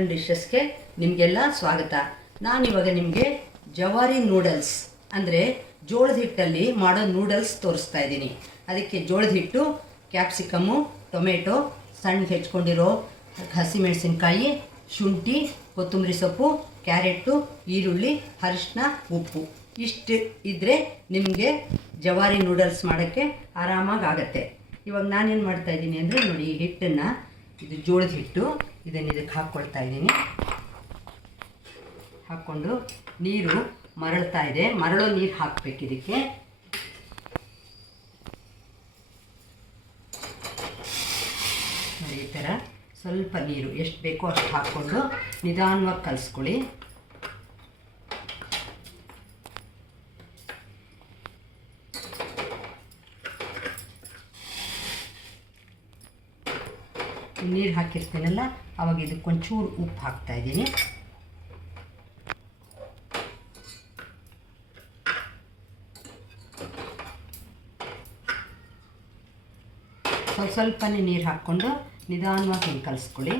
ಪಾಟನ್ ಡಿಶಸ್ಗೆ ನಿಮಗೆಲ್ಲ ಸ್ವಾಗತ. ನಾನಿವಾಗ ನಿಮಗೆ ಜವಾರಿ ನೂಡಲ್ಸ್ ಅಂದರೆ ಜೋಳದ ಹಿಟ್ಟಲ್ಲಿ ಮಾಡೋ ನೂಡಲ್ಸ್ ತೋರಿಸ್ತಾ ಇದ್ದೀನಿ. ಅದಕ್ಕೆ ಜೋಳದ ಹಿಟ್ಟು ಕ್ಯಾಪ್ಸಿಕಮ್ಮು ಟೊಮೆಟೊ, ಸಣ್ಣ ಹೆಚ್ಕೊಂಡಿರೋ ಹಸಿಮೆಣಸಿನ್ಕಾಯಿ, ಶುಂಠಿ, ಕೊತ್ತಂಬರಿ ಸೊಪ್ಪು ಕ್ಯಾರೆಟು ಈರುಳ್ಳಿ ಅರಿಶಿನ ಉಪ್ಪು. ಇಷ್ಟು ಇದ್ದರೆ ನಿಮಗೆ ಜವಾರಿ ನೂಡಲ್ಸ್ ಮಾಡೋಕ್ಕೆ ಆರಾಮಾಗಿ ಆಗುತ್ತೆ. ಇವಾಗ ನಾನೇನು ಮಾಡ್ತಾ ಇದ್ದೀನಿ ಅಂದರೆ ನೋಡಿ ಈ ಹಿಟ್ಟನ್ನು ಇದು ಜೋಳದ ಹಿಟ್ಟು. ಇದನ್ನು ಇದಕ್ಕೆ ಹಾಕ್ಕೊಳ್ತಾ ಇದ್ದೀನಿ. ಹಾಕ್ಕೊಂಡು ನೀರು ಮರಳ್ತಾ ಇದೆ. ಮರಳೋ ನೀರು ಹಾಕ್ಬೇಕು ಇದಕ್ಕೆ. ಈ ಥರ ಸ್ವಲ್ಪ ನೀರು ಎಷ್ಟು ಬೇಕೋ ಅಷ್ಟು ಹಾಕ್ಕೊಂಡು ನಿಧಾನವಾಗಿ ಕಲಿಸ್ಕೊಳ್ಳಿ. ನೀರು ಹಾಕಿರ್ತೀನಲ್ಲ, ಅವಾಗ ಇದಕ್ಕೊಂಚೂರು ಉಪ್ಪು ಹಾಕ್ತಾ ಇದ್ದೀನಿ. ಸ್ವಲ್ಪ ಸ್ವಲ್ಪನೇ ನೀರು ಹಾಕ್ಕೊಂಡು ನಿಧಾನವಾಗಿ ಹಿಂಗೆ ಕಲಿಸ್ಕೊಳ್ಳಿ.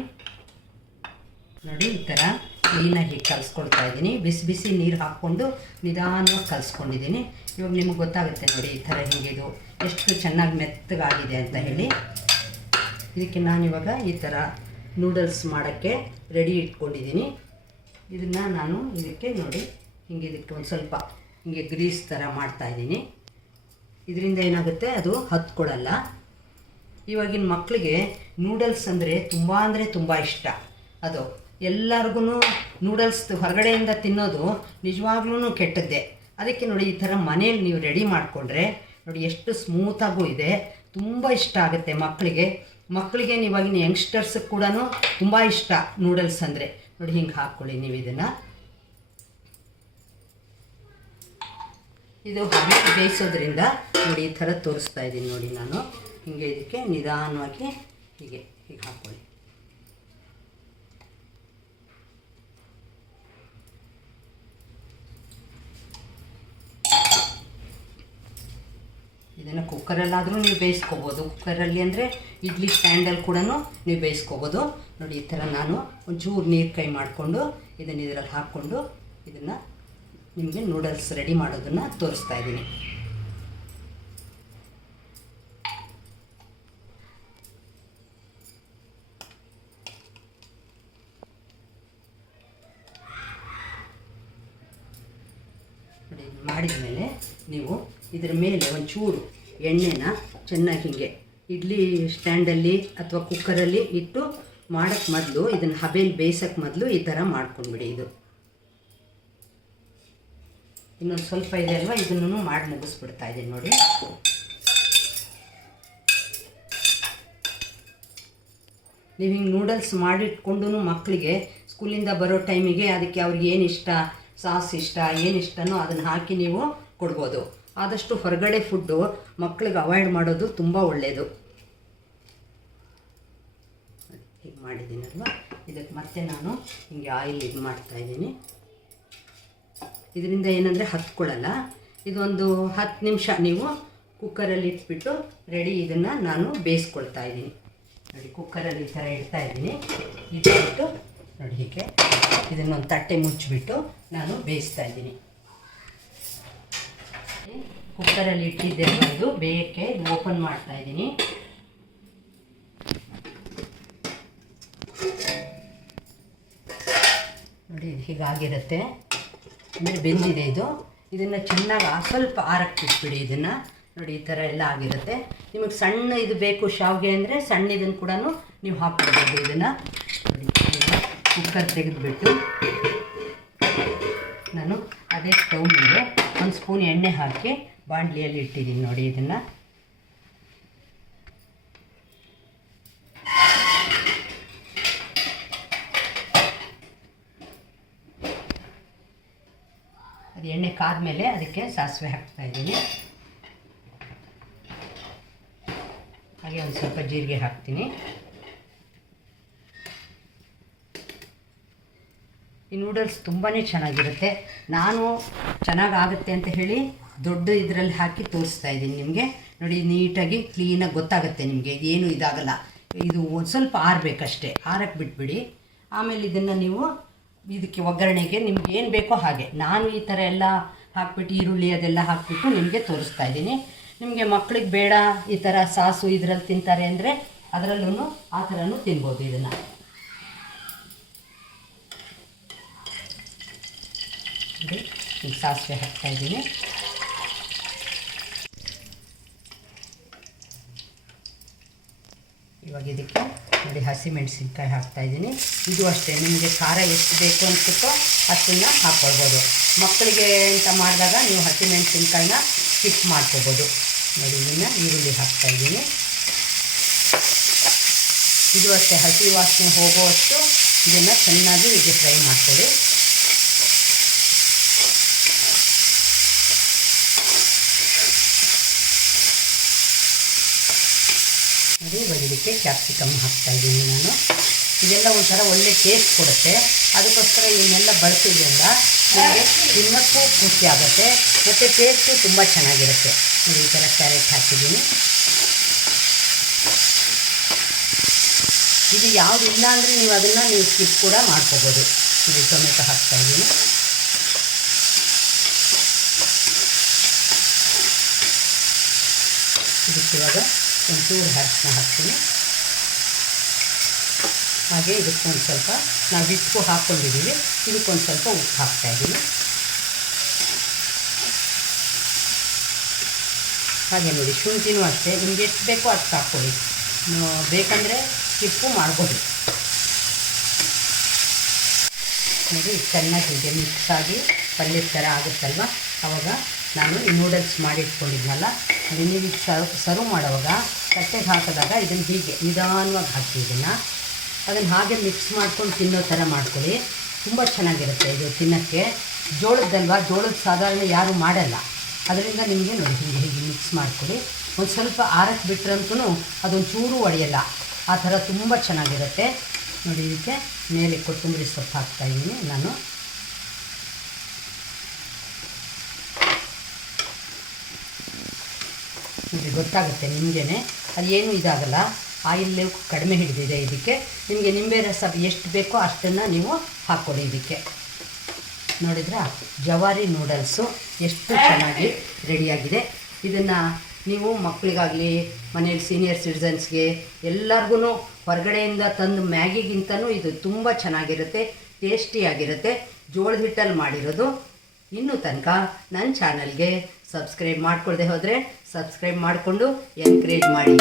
ನೋಡಿ, ಈ ಥರ ಕ್ಲೀನಾಗಿ ಕಲಿಸ್ಕೊಳ್ತಾ ಇದ್ದೀನಿ. ಬಿಸಿ ಬಿಸಿ ನೀರು ಹಾಕ್ಕೊಂಡು ನಿಧಾನವಾಗಿ ಕಲಿಸ್ಕೊಂಡಿದ್ದೀನಿ. ಇವಾಗ ನಿಮಗೆ ಗೊತ್ತಾಗುತ್ತೆ ನೋಡಿ, ಈ ಥರ ಹಿಂಗಿದು ಎಷ್ಟು ಚೆನ್ನಾಗಿ ಮೆತ್ತಗಾಗಿದೆ ಅಂತ ಹೇಳಿ. ಇದಕ್ಕೆ ನಾನು ಇವಾಗ ಈ ಥರ ನೂಡಲ್ಸ್ ಮಾಡೋಕ್ಕೆ ರೆಡಿ ಇಟ್ಕೊಂಡಿದ್ದೀನಿ. ಇದನ್ನು ನಾನು ಇದಕ್ಕೆ ನೋಡಿ, ಹಿಂಗೆ ಇದಕ್ಕೆ ಒಂದು ಸ್ವಲ್ಪ ಹಿಂಗೆ ಗ್ರೀಸ್ ಥರ ಮಾಡ್ತಾಯಿದ್ದೀನಿ ಇದರಿಂದ ಏನಾಗುತ್ತೆ? ಅದು ಹತ್ಕೊಳ್ಳಲ್ಲ. ಇವಾಗಿನ ಮಕ್ಕಳಿಗೆ ನೂಡಲ್ಸ್ ಅಂದರೆ ತುಂಬ ಅಂದರೆ ತುಂಬ ಇಷ್ಟ. ಅದು ಎಲ್ಲರಿಗೂ ನೂಡಲ್ಸ್ ಹೊರಗಡೆಯಿಂದ ತಿನ್ನೋದು ನಿಜವಾಗ್ಲೂ ಕೆಟ್ಟದ್ದೇ. ಅದಕ್ಕೆ ನೋಡಿ ಈ ಥರ ಮನೇಲಿ ನೀವು ರೆಡಿ ಮಾಡಿಕೊಂಡ್ರೆ ನೋಡಿ ಎಷ್ಟು ಸ್ಮೂತಾಗೂ ಇದೆ. ತುಂಬ ಇಷ್ಟ ಆಗುತ್ತೆ ಮಕ್ಕಳಿಗೆ ಮಕ್ಕಳಿಗೆ ಇವಾಗಿನ ಯಂಗ್ಸ್ಟರ್ಸ್ ಕೂಡ ತುಂಬ ಇಷ್ಟ ನೂಡಲ್ಸ್ ಅಂದರೆ. ನೋಡಿ ಹಿಂಗೆ ಹಾಕ್ಕೊಳ್ಳಿ ನೀವು ಇದನ್ನು. ಇದು ಹಬೆ ಬೇಯಿಸೋದ್ರಿಂದ ನೋಡಿ ಈ ಥರ ತೋರಿಸ್ತಾ ಇದ್ದೀನಿ ನೋಡಿ ನಾನು. ಹಿಂಗೆ ಇದಕ್ಕೆ ನಿಧಾನವಾಗಿ ಹೀಗೆ ಹೀಗೆ ಹಾಕ್ಕೊಳ್ಳಿ. ಇದನ್ನು ಕುಕ್ಕರಲ್ಲಾದರೂ ನೀವು ಬೇಯಿಸ್ಕೋಬೋದು. ಕುಕ್ಕರಲ್ಲಿ ಅಂದರೆ ಇಡ್ಲಿ ಸ್ಟ್ಯಾಂಡಲ್ಲಿ ಕೂಡ ನೀವು ಬೇಯಿಸ್ಕೋಬೋದು. ನೋಡಿ, ಈ ಥರ ನಾನು ಒಂಚೂರು ನೀರು ಕೈ ಮಾಡಿಕೊಂಡು ಇದನ್ನು ಇದರಲ್ಲಿ ಹಾಕ್ಕೊಂಡು ಇದನ್ನು ನಿಮಗೆ ನೂಡಲ್ಸ್ ರೆಡಿ ಮಾಡೋದನ್ನು ತೋರಿಸ್ತಾ ಇದ್ದೀನಿ. ಮಾಡಿದ ಮೇಲೆ ನೀವು ಇದರ ಮೇಲೆ ಒಂಚೂರು ಎಣ್ಣೆನ ಚೆನ್ನಾಗಿ ಹೀಗೆ ಇಡ್ಲಿ ಸ್ಟ್ಯಾಂಡಲ್ಲಿ ಅಥವಾ ಕುಕ್ಕರಲ್ಲಿ ಇಟ್ಟು ಮಾಡೋಕ್ಕೆ ಮೊದಲು ಇದನ್ನು ಹಬೇಲಿ ಬೇಯಿಸೋಕ್ಕೆ ಮೊದಲು ಈ ಥರ ಮಾಡ್ಕೊಂಡ್ಬಿಡಿ ಇದು. ಇನ್ನೊಂದು ಸ್ವಲ್ಪ ಇದೆ ಅಲ್ವಾ? ಇದನ್ನು ಮಾಡಿ ಮುಗಿಸ್ಬಿಡ್ತಾ ಇದ್ದೀನಿ ನೋಡಿ. ನೀವು ಹಿಂಗೆ ನೂಡಲ್ಸ್ ಮಾಡಿಟ್ಕೊಂಡು ಮಕ್ಕಳಿಗೆ ಸ್ಕೂಲಿಂದ ಬರೋ ಟೈಮಿಗೆ ಅದಕ್ಕೆ ಅವ್ರಿಗೆ ಏನು ಇಷ್ಟ, ಸಾಸ್ ಇಷ್ಟ, ಏನು ಇಷ್ಟನೋ ಅದನ್ನು ಹಾಕಿ ನೀವು ಕೊಡ್ಬೋದು. ಆದಷ್ಟು ಹೊರಗಡೆ ಫುಡ್ಡು ಮಕ್ಕಳಿಗೆ ಅವಾಯ್ಡ್ ಮಾಡೋದು ತುಂಬ ಒಳ್ಳೆಯದು ಹೀಗೆ ಮಾಡಿದ್ದೀನಲ್ವ? ಇದಕ್ಕೆ ಮತ್ತೆ ನಾನು ಹಿಂಗೆ ಆಯಿಲ್ ಇದು ಮಾಡ್ತಾಯಿದ್ದೀನಿ ಇದರಿಂದ ಏನಂದರೆ ಹತ್ಕೊಳ್ಳಲ್ಲ. ಇದೊಂದು ಹತ್ತು ನಿಮಿಷ ನೀವು ಕುಕ್ಕರಲ್ಲಿ ಇಟ್ಬಿಟ್ಟು ರೆಡಿ ಇದನ್ನು ನಾನು ಬೇಯಿಸ್ಕೊಳ್ತಾ ಇದ್ದೀನಿ. ನೋಡಿ ಕುಕ್ಕರಲ್ಲಿ ಈ ಥರ ಇಡ್ತಾ ಇದ್ದೀನಿ. ಇಟ್ಬಿಟ್ಟು ನೋಡಿ ಹೀಗೆ ಇದನ್ನೊಂದು ತಟ್ಟೆ ಮುಚ್ಚಿಬಿಟ್ಟು ನಾನು ಬೇಯಿಸ್ತಾ ಇದ್ದೀನಿ. ಕುಕ್ಕರಲ್ಲಿ ಇಟ್ಟಿದ್ದೆ ಇದು. ಬೇಯಕ್ಕೆ ಓಪನ್ ಮಾಡ್ತಾ ಇದ್ದೀನಿ. ನೋಡಿ ಹೀಗಾಗಿರುತ್ತೆ. ಅಂದರೆ ಬೆಂದಿದೆ ಇದು. ಇದನ್ನು ಚೆನ್ನಾಗಿ ಸ್ವಲ್ಪ ಆರಕ್ಕೆ ಬಿಟ್ಬಿಡಿ ಇದನ್ನು. ನೋಡಿ, ಈ ಥರ ಎಲ್ಲ ಆಗಿರುತ್ತೆ. ನಿಮಗೆ ಸಣ್ಣ ಇದು ಬೇಕು ಶಾವಿಗೆ ಅಂದರೆ ಸಣ್ಣ ಇದನ್ನು ಕೂಡ ನೀವು ಹಾಕ್ಕೊಳ್ಬೋದು ಇದನ್ನು. ಕುಕ್ಕರ್ ತೆಗೆದುಬಿಟ್ಟು ನಾನು ಅದೇ ಸ್ಟೌವ್ ಮೇಲೆ ಒಂದು ಸ್ಪೂನ್ ಎಣ್ಣೆ ಹಾಕಿ ಬಾಣಲಿಯಲ್ಲಿ ಇಟ್ಟಿದ್ದೀನಿ ನೋಡಿ ಇದನ್ನು. ಅದು ಎಣ್ಣೆ ಕಾದ್ಮೇಲೆ ಅದಕ್ಕೆ ಸಾಸಿವೆ ಹಾಕ್ತಾ ಇದ್ದೀನಿ. ಹಾಗೆ ಒಂದು ಸ್ವಲ್ಪ ಜೀರಿಗೆ ಹಾಕ್ತೀನಿ. ಈ ನೂಡಲ್ಸ್ ತುಂಬಾ ಚೆನ್ನಾಗಿರುತ್ತೆ. ನಾನು ಚೆನ್ನಾಗಾಗುತ್ತೆ ಅಂತ ಹೇಳಿ ದೊಡ್ಡ ಇದರಲ್ಲಿ ಹಾಕಿ ತೋರಿಸ್ತಾ ಇದ್ದೀನಿ ನಿಮಗೆ. ನೋಡಿ, ನೀಟಾಗಿ ಕ್ಲೀನಾಗಿ ಗೊತ್ತಾಗುತ್ತೆ ನಿಮಗೆ. ಏನು ಇದಾಗಲ್ಲ. ಇದು ಒಂದು ಸ್ವಲ್ಪ ಆರಬೇಕಷ್ಟೇ. ಆರಕ್ಕೆ ಬಿಟ್ಬಿಡಿ. ಆಮೇಲೆ ಇದನ್ನು ನೀವು ಇದಕ್ಕೆ ಒಗ್ಗರಣೆಗೆ ನಿಮ್ಗೆ ಏನು ಬೇಕೋ ಹಾಗೆ. ನಾನು ಈ ಥರ ಎಲ್ಲ ಹಾಕ್ಬಿಟ್ಟು, ಈರುಳ್ಳಿ ಅದೆಲ್ಲ ಹಾಕ್ಬಿಟ್ಟು ನಿಮಗೆ ತೋರಿಸ್ತಾ ಇದ್ದೀನಿ. ನಿಮಗೆ ಮಕ್ಳಿಗೆ ಬೇಡ ಈ ಥರ ಸಾಸು ಇದರಲ್ಲಿ ತಿಂತಾರೆ ಅಂದರೆ ಅದರಲ್ಲೂ ಆ ಥರನೂ ತಿನ್ಬೋದು ಇದನ್ನು. ನೋಡಿ ಈಗ ಸಾಸಿವೆ ಹಾಕ್ತಾ ಇದ್ದೀನಿ. ಇವಾಗ ಇದಕ್ಕೆ ನೋಡಿ ಹಸಿಮೆಣಸಿನ್ಕಾಯಿ ಹಾಕ್ತಾ ಇದ್ದೀನಿ. ಇದು ಅಷ್ಟೇ, ನಿಮಗೆ ಖಾರ ಎಷ್ಟು ಬೇಕು ಅನ್ಸುತ್ತೋ ಅಷ್ಟನ್ನು ಹಾಕ್ಕೊಳ್ಬೋದು. ಮಕ್ಕಳಿಗೆ ಅಂತ ಮಾಡಿದಾಗ ನೀವು ಹಸಿಮೆಣಸಿನ್ಕಾಯಿನ ಸ್ಕಿಪ್ ಮಾಡ್ಕೋಬೋದು. ನೋಡಿ, ಇದನ್ನು ಈರುಳ್ಳಿ ಹಾಕ್ತಾ ಇದ್ದೀನಿ. ಇದು ಅಷ್ಟೇ, ಹಸಿ ವಾಸನೆ ಹೋಗೋವಷ್ಟು ಇದನ್ನು ಚೆನ್ನಾಗಿ ಹೀಗೆ ಫ್ರೈ ಮಾಡ್ಕೊಳ್ಳಿ ನೋಡಿ ಇವಾಗ ಇದಕ್ಕೆ ಕ್ಯಾಪ್ಸಿಕಮ್ ಹಾಕ್ತಾ ಇದ್ದೀನಿ ನಾನು. ಇದೆಲ್ಲ ಒಂಥರ ಒಳ್ಳೆ ಟೇಸ್ಟ್ ಕೊಡುತ್ತೆ. ಅದಕ್ಕೋಸ್ಕರ ಇವನ್ನೆಲ್ಲ ಬಳಸೋದ್ರಿಂದ ನಿಮಗೆ ತಿನ್ನೋಕ್ಕೂ ಖುಷಿ ಆಗುತ್ತೆ. ಮತ್ತು ಟೇಸ್ಟು ತುಂಬ ಚೆನ್ನಾಗಿರುತ್ತೆ. ಈ ಥರ ಕ್ಯಾರೆಟ್ ಹಾಕಿದ್ದೀನಿ. ಇದು ಯಾವುದು ಇಲ್ಲ ಅಂದರೆ ನೀವು ಅದನ್ನು ನೀವು ಸ್ಕಿಪ್ ಕೂಡ ಮಾಡ್ಕೋಬೋದು. ಇದು ಟೊಮೆಟೊ ಹಾಕ್ತಾ ಇದ್ದೀನಿ. ಇದಕ್ಕೆ ಇವಾಗ ಒಂಚೂರು ಅರಿಶಿನ ಹಾಕ್ತೀನಿ. ಹಾಗೆ ಇದಕ್ಕೊಂದು ಸ್ವಲ್ಪ ನಾವು ಹಿಟ್ಟು ಹಾಕ್ಕೊಂಡಿದ್ದೀವಿ ಇದಕ್ಕೊಂದು ಸ್ವಲ್ಪ ಉಪ್ಪು ಹಾಕ್ತಾ ಇದ್ದೀನಿ. ಹಾಗೆ ನೋಡಿ, ಶುಂಠಿನೂ ಅಷ್ಟೇ. ನಿಮ್ಗೆ ಎಷ್ಟು ಬೇಕೋ ಅಷ್ಟು ಹಾಕ್ಕೊಳ್ಳಿ. ಬೇಕಂದರೆ ಸ್ಕಿಪ್ಪು ಮಾಡ್ಬೋದು. ನೋಡಿ, ಚೆನ್ನಾಗಿ ಹೀಗೆ ಮಿಕ್ಸ್ ಆಗಿ ಪಲ್ಯದ ಥರ ಆಗುತ್ತಲ್ವ? ಆವಾಗ ನಾನು ಈ ನೂಡಲ್ಸ್ ಮಾಡಿಟ್ಕೊಂಡಿದ್ನಲ್ಲ ಅದು ನೀವು ಸರ್ವ್ ಸರ್ವ್ ಮಾಡುವಾಗ ತಟ್ಟೆಗೆ ಹಾಕಿದಾಗ ಇದನ್ನು ಹೀಗೆ ನಿಧಾನವಾಗಿ ಹಾಕಿ ಇದನ್ನು. ಅದನ್ನು ಹಾಗೆ ಮಿಕ್ಸ್ ಮಾಡ್ಕೊಂಡು ತಿನ್ನೋ ಥರ ಮಾಡ್ಕೊಳ್ಳಿ. ತುಂಬ ಚೆನ್ನಾಗಿರುತ್ತೆ ಇದು ತಿನ್ನೋಕ್ಕೆ. ಜೋಳದ್ದಲ್ವ, ಜೋಳದ ಸಾಧಾರಣ ಯಾರೂ ಮಾಡಲ್ಲ. ಅದರಿಂದ ನಿಮಗೆ ನೋಡಿ ಹೀಗೆ ಹೀಗೆ ಮಿಕ್ಸ್ ಮಾಡ್ಕೊಳ್ಳಿ. ಒಂದು ಸ್ವಲ್ಪ ಆರಕ್ಕೆ ಬಿಟ್ರಂತೂ ಅದೊಂದು ಚೂರು ಒಡೆಯಲ್ಲ. ಆ ಥರ ತುಂಬ ಚೆನ್ನಾಗಿರುತ್ತೆ. ನೋಡಿ ಇದಕ್ಕೆ ಮೇಲೆ ಕೊತ್ತಂಬರಿ ಸೊಪ್ಪು ಹಾಕ್ತಾಯಿದ್ದೀನಿ ನಾನು. ನಿಮಗೆ ಗೊತ್ತಾಗುತ್ತೆ ನಿಮಗೇನೆ. ಅದು ಏನು ಇದಾಗಲ್ಲ. ಆಯಿಲ್ ಕಡಿಮೆ ಹಿಡಿದಿದೆ ಇದಕ್ಕೆ. ನಿಮಗೆ ನಿಂಬೆ ರಸ ಎಷ್ಟು ಬೇಕೋ ಅಷ್ಟನ್ನು ನೀವು ಹಾಕ್ಕೊಡಿ ಇದಕ್ಕೆ. ನೋಡಿದ್ರ? ಜವಾರಿ ನೂಡಲ್ಸು ಎಷ್ಟು ಚೆನ್ನಾಗಿ ರೆಡಿಯಾಗಿದೆ ಇದನ್ನು ನೀವು ಮಕ್ಕಳಿಗಾಗಲಿ, ಮನೇಲಿ ಸೀನಿಯರ್ ಸಿಟಿಸನ್ಸ್ಗೆ ಎಲ್ಲರಿಗೂ ಹೊರಗಡೆಯಿಂದ ತಂದು ಮ್ಯಾಗಿಗಿಂತನೂ ಇದು ತುಂಬ ಚೆನ್ನಾಗಿರುತ್ತೆ ಟೇಸ್ಟಿಯಾಗಿರುತ್ತೆ ಜೋಳದ ಹಿಟ್ಟಲ್ಲಿ ಮಾಡಿರೋದು ಇನ್ನೂ ತನಕ ನನ್ನ ಚಾನಲ್ಗೆ ಸಬ್ಸ್ಕ್ರೈಬ್ ಮಾಡ್ಕೊಳ್ದೆ ಹೋದರೆ ಸಬ್ಸ್ಕ್ರೈಬ್ ಮಾಡಿಕೊಂಡು ಎನ್ಕರೇಜ್ ಮಾಡಿ.